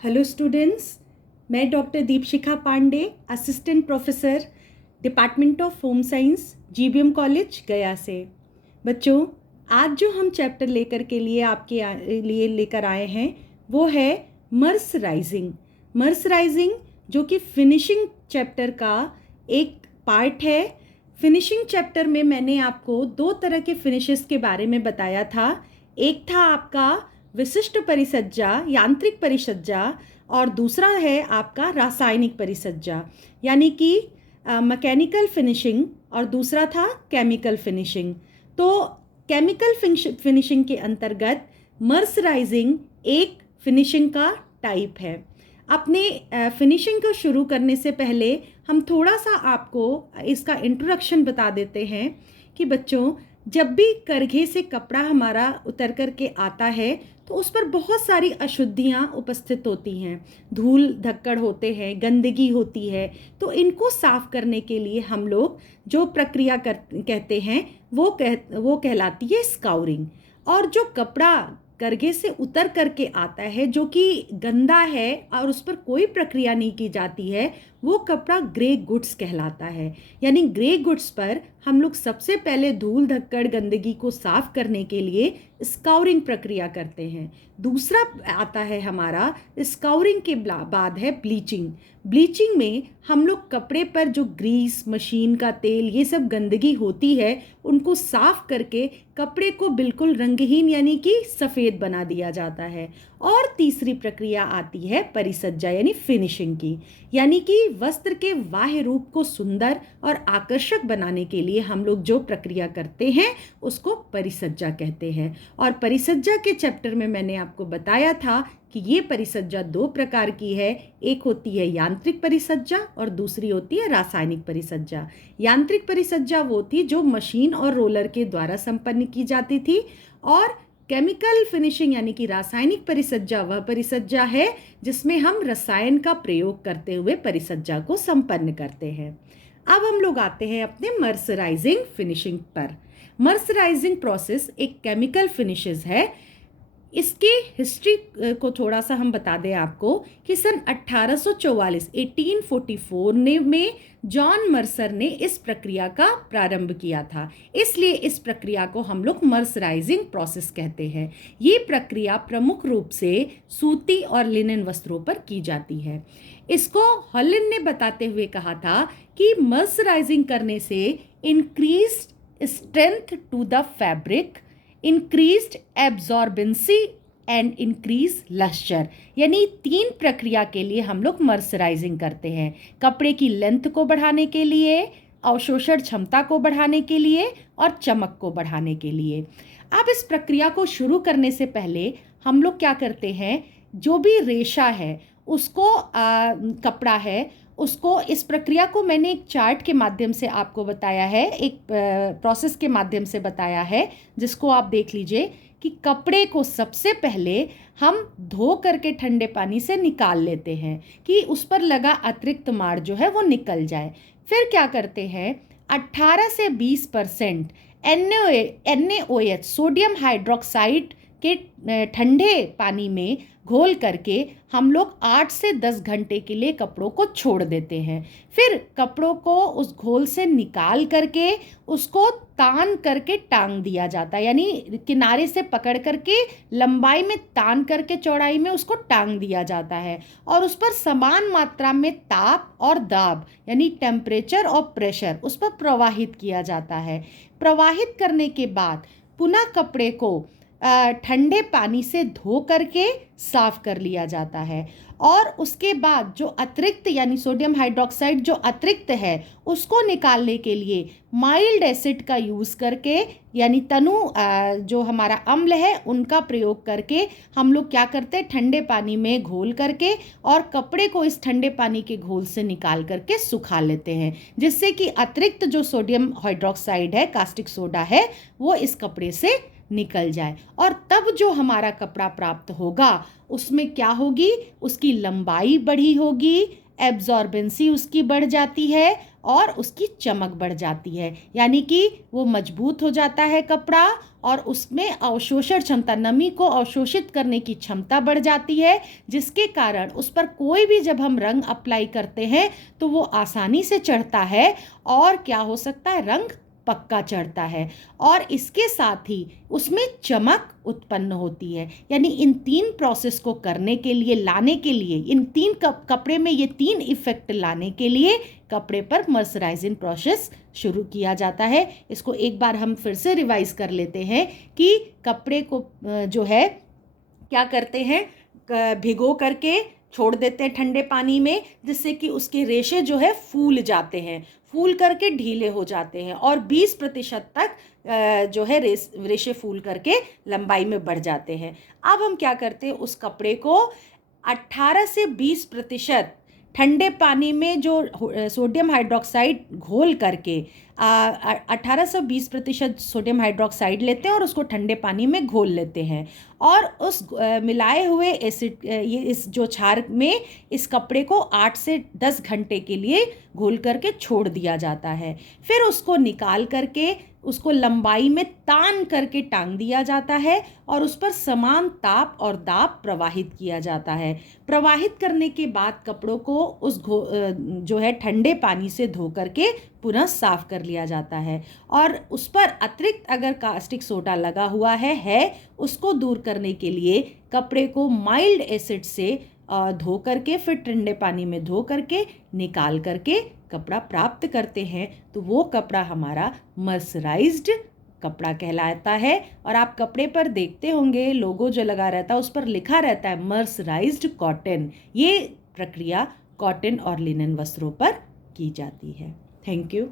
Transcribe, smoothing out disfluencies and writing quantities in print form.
Hello students, मैं doctor Deepshikha Pandey, assistant professor, department of home science, GBM college Gaya से। बच्चों, आज जो हम चैप्टर लिए लेकर आए हैं वो है मर्सराइजिंग। मर्सराइजिंग जो कि फिनिशिंग चैप्टर का एक पार्ट है। फिनिशिंग चैप्टर में मैंने आपको दो तरह के फिनिशेस के बारे में बताया था। एक था आपका विशिष्ट परिसज्जा, यांत्रिक परिसज्जा, और दूसरा है आपका रासायनिक परिसज्जा यानी कि मैकेनिकल फिनिशिंग, और दूसरा था केमिकल फिनिशिंग। तो केमिकल फिनिशिंग के अंतर्गत मर्सराइजिंग एक फिनिशिंग का टाइप है। अपने फिनिशिंग को शुरू करने से पहले हम थोड़ा सा आपको इसका इंट्रोडक्शन बता देते हैं कि बच्चों, जब भी करघे से कपड़ा हमारा उतर कर के आता है तो उस पर बहुत सारी अशुद्धियाँ उपस्थित होती हैं, धूल धक्कड़ होते हैं, गंदगी होती है। तो इनको साफ करने के लिए हम लोग जो प्रक्रिया कहते हैं वो कहलाती है स्काउरिंग। और जो कपड़ा करघे से उतर करके आता है जो कि गंदा है और उस पर कोई प्रक्रिया नहीं की जाती है, वो कपड़ा ग्रे गुड्स कहलाता है। यानी ग्रे गुड्स पर हम लोग सबसे पहले धूल धक्कड़ गंदगी को साफ करने के लिए स्काउरिंग प्रक्रिया करते हैं। दूसरा आता है हमारा, स्काउरिंग के बाद है ब्लीचिंग। ब्लीचिंग में हम लोग कपड़े पर जो ग्रीस, मशीन का तेल, ये सब गंदगी होती है उनको साफ करके कपड़े को बिल्कुल रंगहीन यानी कि सफ़ेद बना दिया जाता है। और तीसरी प्रक्रिया आती है परिसज्जा यानी फिनिशिंग की, यानी कि वस्त्र के बाह्य रूप को सुंदर और आकर्षक बनाने के लिए हम लोग जो प्रक्रिया करते हैं उसको परिसज्जा कहते हैं। और परिसज्जा के चैप्टर में मैंने आपको बताया था कि ये परिसज्जा दो प्रकार की है। एक होती है यांत्रिक परिसज्जा और दूसरी होती है रासायनिक परिसज्जा। यांत्रिक परिसज्जा वो थी जो मशीन और रोलर के द्वारा संपन्न की जाती थी, और केमिकल फिनिशिंग यानी कि रासायनिक परिसज्जा वह परिसज्जा है जिसमें हम रसायन का प्रयोग करते हुए परिसज्जा को संपन्न करते हैं। अब हम लोग आते हैं अपने मर्सराइजिंग फिनिशिंग पर। मर्सराइजिंग प्रोसेस एक केमिकल फिनिशेस है। इसकी हिस्ट्री को थोड़ा सा हम बता दें आपको कि सन 1844 में जॉन मर्सर ने इस प्रक्रिया का प्रारंभ किया था। इसलिए इस प्रक्रिया को हम लोग मर्सराइजिंग प्रोसेस कहते हैं। ये प्रक्रिया प्रमुख रूप से सूती और लिनन वस्त्रों पर की जाती है। इसको हॉलन ने बताते हुए कहा था कि मर्सराइजिंग करने से increased strength to the fabric, increased absorbency and increase lustre. यानी 3 प्रक्रिया के लिए हम लोग मर्सराइजिंग करते हैं। कपड़े की लेंथ को बढ़ाने के लिए, अवशोषण क्षमता को बढ़ाने के लिए, और चमक को बढ़ाने के लिए। अब इस प्रक्रिया को शुरू करने से पहले हम लोग क्या करते हैं, जो भी रेशा है उसको कपड़ा है उसको, इस प्रक्रिया को मैंने एक चार्ट के माध्यम से आपको बताया है, एक प्रोसेस के माध्यम से बताया है, जिसको आप देख लीजिए कि कपड़े को सबसे पहले हम धो करके ठंडे पानी से निकाल लेते हैं कि उस पर लगा अतिरिक्त माड़ जो है वो निकल जाए। फिर क्या करते हैं, 18 से 20% NaOH सोडियम हाइड्रोक्साइड के ठंडे पानी में घोल करके हम लोग 8 से 10 घंटे के लिए कपड़ों को छोड़ देते हैं। फिर कपड़ों को उस घोल से निकाल करके उसको तान करके टांग दिया जाता है, यानी किनारे से पकड़ करके लंबाई में तान करके चौड़ाई में उसको टांग दिया जाता है, और उस पर समान मात्रा में ताप और दाब यानी टेम्परेचर और प्रेशर उस पर प्रवाहित किया जाता है। प्रवाहित करने के बाद पुनः कपड़े को ठंडे पानी से धो करके साफ कर लिया जाता है, और उसके बाद जो अतिरिक्त यानी सोडियम हाइड्रोक्साइड जो अतिरिक्त है उसको निकालने के लिए माइल्ड एसिड का यूज़ करके, यानी तनु जो हमारा अम्ल है उनका प्रयोग करके हम लोग क्या करते हैं, ठंडे पानी में घोल करके और कपड़े को इस ठंडे पानी के घोल से निकाल करके सुखा लेते हैं, जिससे कि अतिरिक्त जो सोडियम हाइड्रोक्साइड है, कास्टिक सोडा है, वो इस कपड़े से निकल जाए। और तब जो हमारा कपड़ा प्राप्त होगा उसमें क्या होगी, उसकी लंबाई बढ़ी होगी, एब्जॉर्बेंसी उसकी बढ़ जाती है और उसकी चमक बढ़ जाती है, यानी कि वो मजबूत हो जाता है कपड़ा और उसमें अवशोषण क्षमता, नमी को अवशोषित करने की क्षमता बढ़ जाती है, जिसके कारण उस पर कोई भी जब हम रंग अप्लाई करते हैं तो वो आसानी से चढ़ता है और क्या हो सकता है, रंग पक्का चढ़ता है और इसके साथ ही उसमें चमक उत्पन्न होती है। यानी इन तीन प्रोसेस को करने के लिए, लाने के लिए, इन तीन कपड़े में ये तीन इफेक्ट लाने के लिए कपड़े पर मर्सराइजिंग प्रोसेस शुरू किया जाता है। इसको एक बार हम फिर से रिवाइज कर लेते हैं कि कपड़े को जो है क्या करते हैं, भिगो करके छोड़ देते हैं ठंडे पानी में, जिससे कि उसके रेशे जो है फूल जाते हैं, फूल करके ढीले हो जाते हैं और 20% तक जो है रेशे फूल करके लंबाई में बढ़ जाते हैं। अब हम क्या करते हैं, उस कपड़े को 18 से 20% ठंडे पानी में जो सोडियम हाइड्रोक्साइड घोल करके 18 से 20% सोडियम हाइड्रोक्साइड लेते हैं और उसको ठंडे पानी में घोल लेते हैं और उस मिलाए हुए एसिड ये इस जो क्षार में इस कपड़े को 8 से 10 घंटे के लिए घोल करके छोड़ दिया जाता है। फिर उसको निकाल करके उसको लंबाई में तान करके टांग दिया जाता है और उस पर समान ताप और दाब प्रवाहित किया जाता है। प्रवाहित करने के बाद कपड़ों को उस जो है ठंडे पानी से धो करके पुनः साफ कर लिया जाता है और उस पर अतिरिक्त अगर कास्टिक सोडा लगा हुआ है उसको दूर करने के लिए कपड़े को माइल्ड एसिड से धो करके फिर ठंडे पानी में धो करके निकाल करके कपड़ा प्राप्त करते हैं, तो वो कपड़ा हमारा मर्सराइज्ड कपड़ा कहलाता है। और आप कपड़े पर देखते होंगे लोगो जो लगा रहता है उस पर लिखा रहता है मर्सराइज्ड कॉटन। ये प्रक्रिया कॉटन और लिनन वस्त्रों पर की जाती है। Thank you.